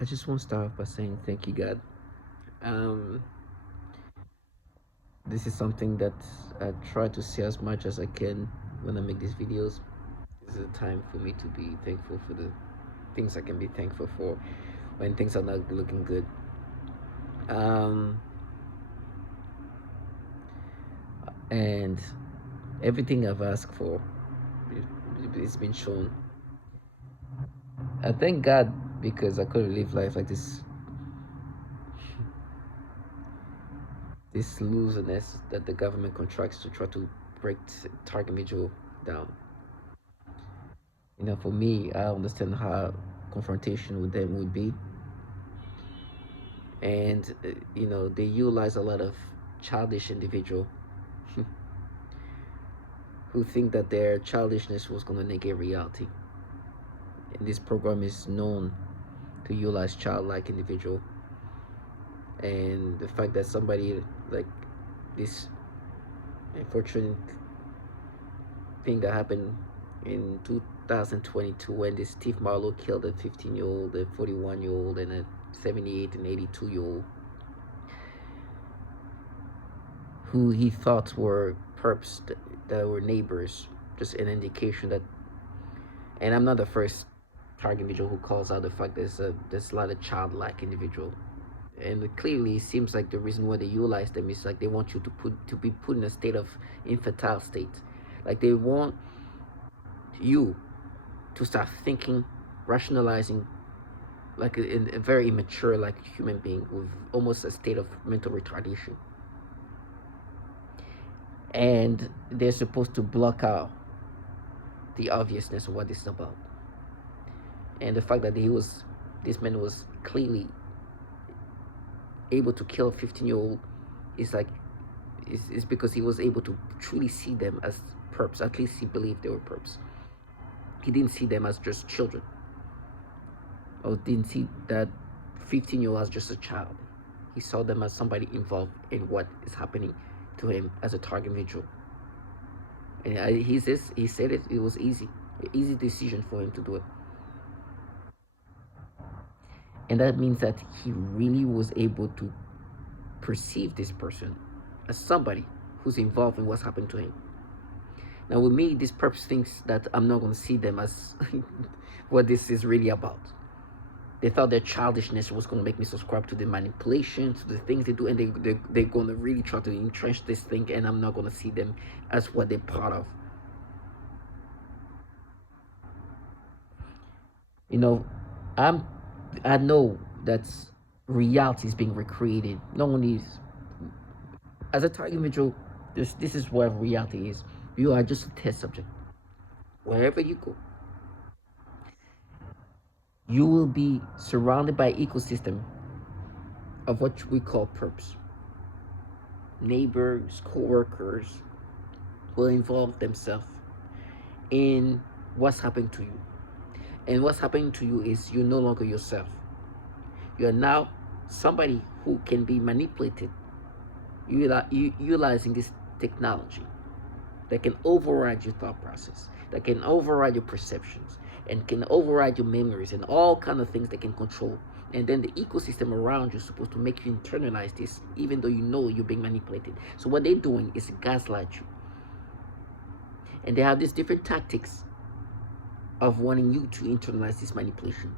I just want to start off by saying thank you, God. Um, this is something that I try to say as much as I can when I make these videos. This is a time for me to be thankful for the things I can be thankful for when things are not looking good. Um, and everything I've asked for, it's been shown. I thank God because I couldn't live life like this loserness that the government contracts to try to break target individual down. For me, I understand how confrontation with them would be, and they utilize a lot of childish individual who think that their childishness was going to negate reality. And this program is known to utilize childlike individual, and the fact that somebody like this unfortunate thing that happened in 2022 when this Steve Marlowe killed a 15-year-old, a 41-year-old, and a 78 and 82-year-old who he thought were perps that were neighbors. Just an indication that, and I'm not the first target individual who calls out the fact there's a lot of childlike individual, and clearly it seems like the reason why they utilize them is like they want you to be put in a state of infantile state, like they want you to start thinking, rationalizing, like a very immature, like human being with almost a state of mental retardation. And they're supposed to block out the obviousness of what this is about. And the fact that this man was clearly able to kill a 15-year-old is like, is because he was able to truly see them as perps. At least he believed they were perps. He didn't see them as just children, or didn't see that 15-year-old as just a child. He saw them as somebody involved in what is happening to him as a target individual. And he said it was easy, an easy decision for him to do it. And that means that he really was able to perceive this person as somebody who's involved in what's happened to him. Now, with me, this purpose thinks that I'm not going to see them as what this is really about. They thought their childishness was going to make me subscribe to the manipulation, to the things they do, and they're going to really try to entrench this thing, and I'm not going to see them as what they're part of. You know, I know that reality is being recreated. Not only as a target individual, this is what reality is. You are just a test subject. Wherever you go, you will be surrounded by ecosystem of what we call perps. Neighbors, co-workers will involve themselves in what's happening to you. And what's happening to you is you're no longer yourself. You are now somebody who can be manipulated utilizing this technology that can override your thought process, that can override your perceptions, and can override your memories and all kind of things that can control. And then the ecosystem around you is supposed to make you internalize this, even though you know you're being manipulated. So what they're doing is gaslight you. And they have these different tactics of wanting you to internalize this manipulation.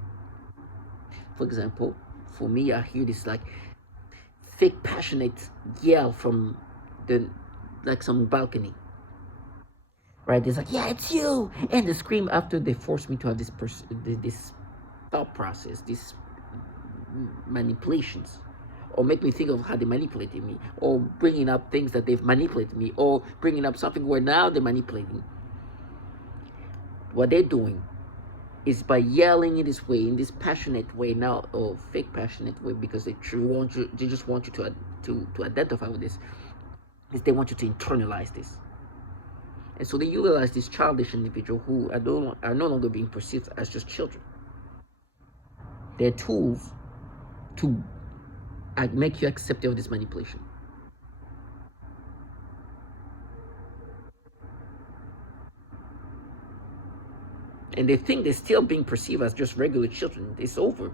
For example, for me, I hear this like fake passionate yell from the like some balcony. Right? It's like, yeah, it's you, and the scream after they force me to have this thought process, these manipulations, or make me think of how they manipulated me, or bringing up things that they've manipulated me, or bringing up something where now they're manipulating. What they're doing is by yelling in this way, in this passionate way now, or fake passionate way, because they just want you to identify with this, is they want you to internalize this. And so they utilize this childish individual who are no longer being perceived as just children. They're tools to make you accepting of this manipulation. And they think they're still being perceived as just regular children. It's over.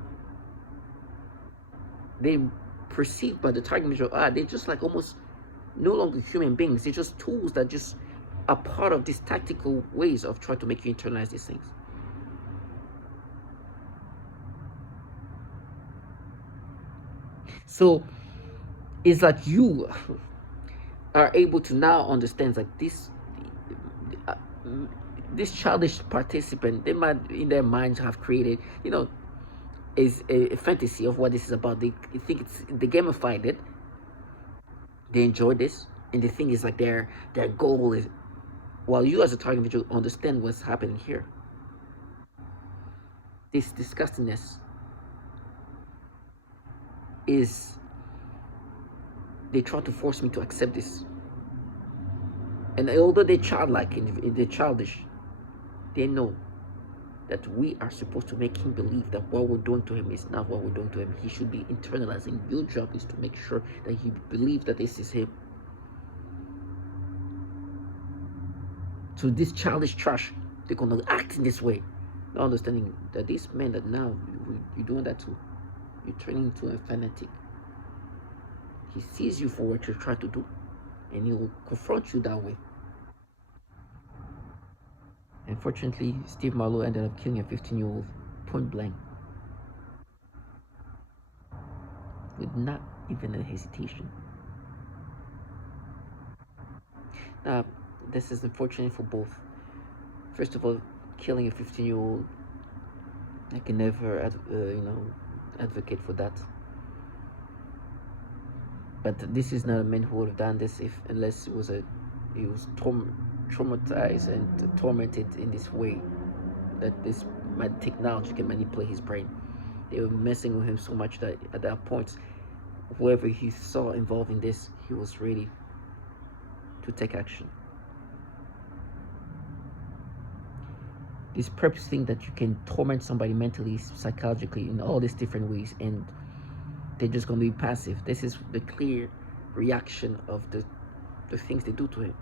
they perceived by the target visual eye, they're just like almost no longer human beings. They're just tools that just are part of these tactical ways of trying to make you internalize these things. So it's like you are able to now understand like uh, this childish participant, they might in their minds have created, is a fantasy of what this is about. They think they gamified it. They enjoy this, and the thing is like their goal is, while you as a target individual understand what's happening here. This disgustingness is, they try to force me to accept this. And although they're childlike and they're childish, they know that we are supposed to make him believe that what we're doing to him is not what we're doing to him. He should be internalizing. Your job is to make sure that he believes that this is him. So this childish trash, they're gonna act in this way, not understanding that these men that now you're doing that to, you're turning into a fanatic. He sees you for what you're trying to do, and he will confront you that way. Unfortunately, Steve Marlowe ended up killing a 15-year-old point blank with not even a hesitation. Now, this is unfortunate for both. First of all, killing a 15-year-old, I can never, advocate for that. But this is not a man who would have done this unless he was traumatized and tormented in this way, that this technology can manipulate his brain. They were messing with him so much that at that point, whoever he saw involved in this, he was ready to take action. This purpose thing that you can torment somebody mentally, psychologically, in all these different ways, and they're just going to be passive. This is the clear reaction of the things they do to him.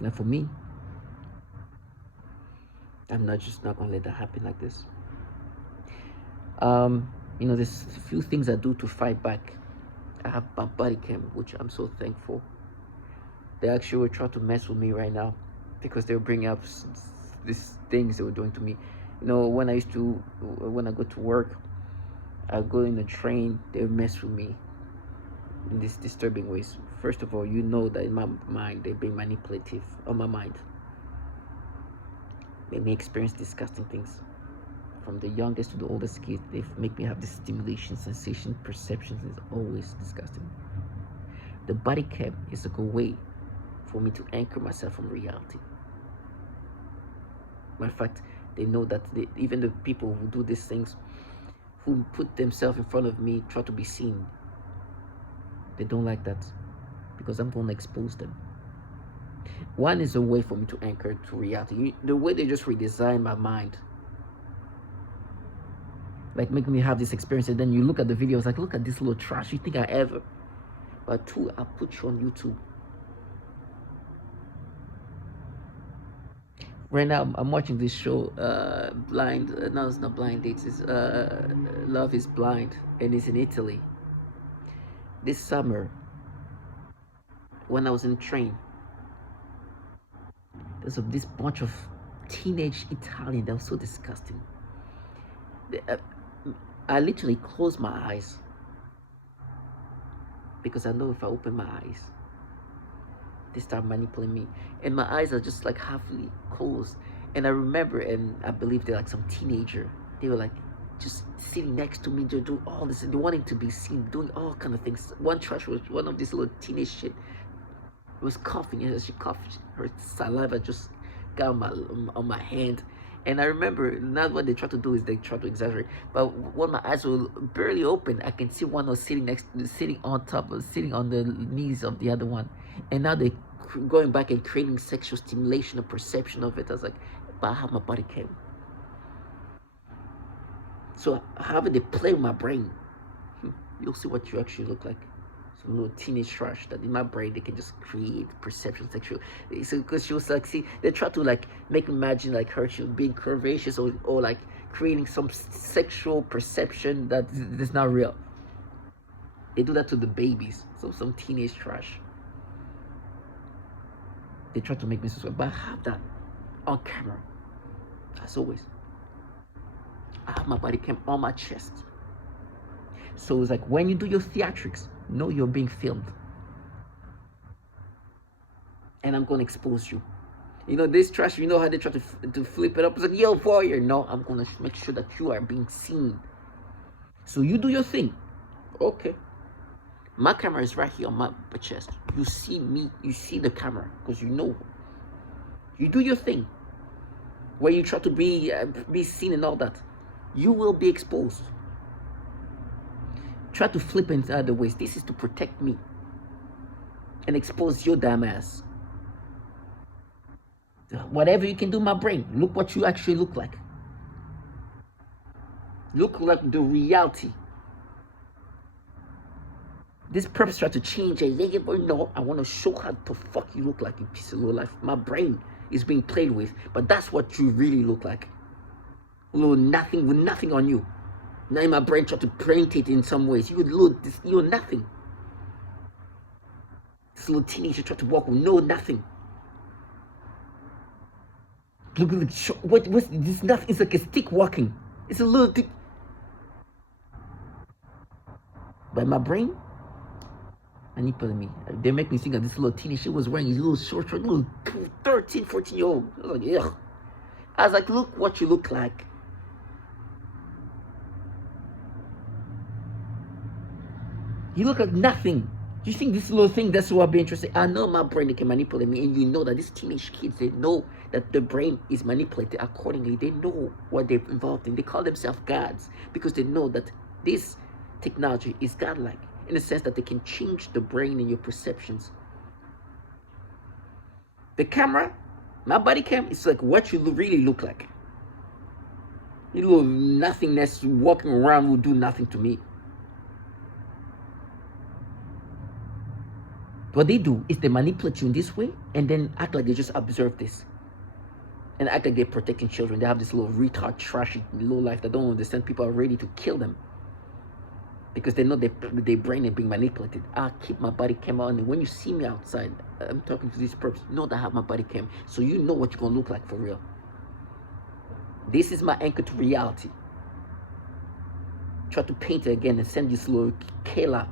Now for me, I'm not going to let that happen like this. There's a few things I do to fight back. I have my body cam, which I'm so thankful. They actually will try to mess with me right now because they'll bring up these things they were doing to me. When I go to work, I go in the train, they mess with me in these disturbing ways. First of all, that in my mind, they're being manipulative on my mind. They may experience disgusting things. From the youngest to the oldest kid, they make me have this stimulation, sensation, perceptions is always disgusting. The body cam is a good way for me to anchor myself from reality. Matter of fact, they know that even the people who do these things, who put themselves in front of me, try to be seen, they don't like that because I'm going to expose them. One is a way for me to anchor to reality. The way they just redesign my mind, like make me have this experience, and then you look at the videos like, look at this little trash, you think I ever. But two, I'll put you on YouTube. Right now, I'm watching this show, Blind. No, it's not Blind Dates. It's Love is Blind, and it's in Italy. This summer, when I was in the train, there's this bunch of teenage Italian that was so disgusting. I literally closed my eyes because I know if I open my eyes, they start manipulating me, and my eyes are just like halfly closed. And I remember, and I believe they're like some teenager. They were like just sitting next to me. They're doing all this, and they wanting to be seen, doing all kind of things. One trash was one of these little teenage shit was coughing, and as she coughed, her saliva just got on my hand. And I remember, now what they try to do is they try to exaggerate. But when my eyes were barely open, I can see one was sitting on the knees of the other one. And now they're going back and creating sexual stimulation or perception of it. I was like, but I have my body cam. So how would they play with my brain? You'll see what you actually look like. So little teenage trash that in my brain they can just create perception sexual. So because she was like, see, they try to like make me imagine like her, she was being curvaceous or like creating some sexual perception that is not real. They do that to the babies. So some teenage trash. They try to make me subscribe, but I have that on camera. As always, I have my body cam on my chest. So it's like when you do your theatrics, know you're being filmed. And I'm gonna expose you. You know, this trash, you know how they try to flip it up? It's like, yo, warrior. No, I'm gonna make sure that you are being seen. So you do your thing. Okay. My camera is right here on my chest. You see me, you see the camera, because you know. You do your thing. Where you try to be seen and all that. You will be exposed. Try to flip into other ways. This is to protect me. And expose your damn ass. Whatever you can do, my brain. Look what you actually look like. Look like the reality. This purpose try to change it. No, I want to show how the fuck you look like, you piece of low life. My brain is being played with, but that's what you really look like. Little nothing with nothing on you. Now my brain try to print it in some ways. You're nothing. This little teenager try to walk with nothing. Look, what's this? Nothing. It's like a stick walking. It's a little thing. But my brain manipulating me. They make me think of this little teenager. She was wearing these little short, little 13, 14-year-old. I was like, ugh. I was like, look what you look like. You look like nothing. You think this little thing, that's what I'll be interested? I know my brain, they can manipulate me. And you know that these teenage kids, they know that the brain is manipulated accordingly. They know what they're involved in. They call themselves gods because they know that this technology is godlike in the sense that they can change the brain and your perceptions. The camera, my body cam, is like what you really look like. You little nothingness walking around will do nothing to me. What they do is they manipulate you in this way and then act like they just observe this. And act like they're protecting children. They have this little retard, trashy, low life that don't understand people are ready to kill them. Because they know their brain is being manipulated. I keep my body cam on, and when you see me outside, I'm talking to this purpose. Know that I have my body cam, so you know what you're gonna look like for real. This is my anchor to reality. Try to paint it again and send this little Kayla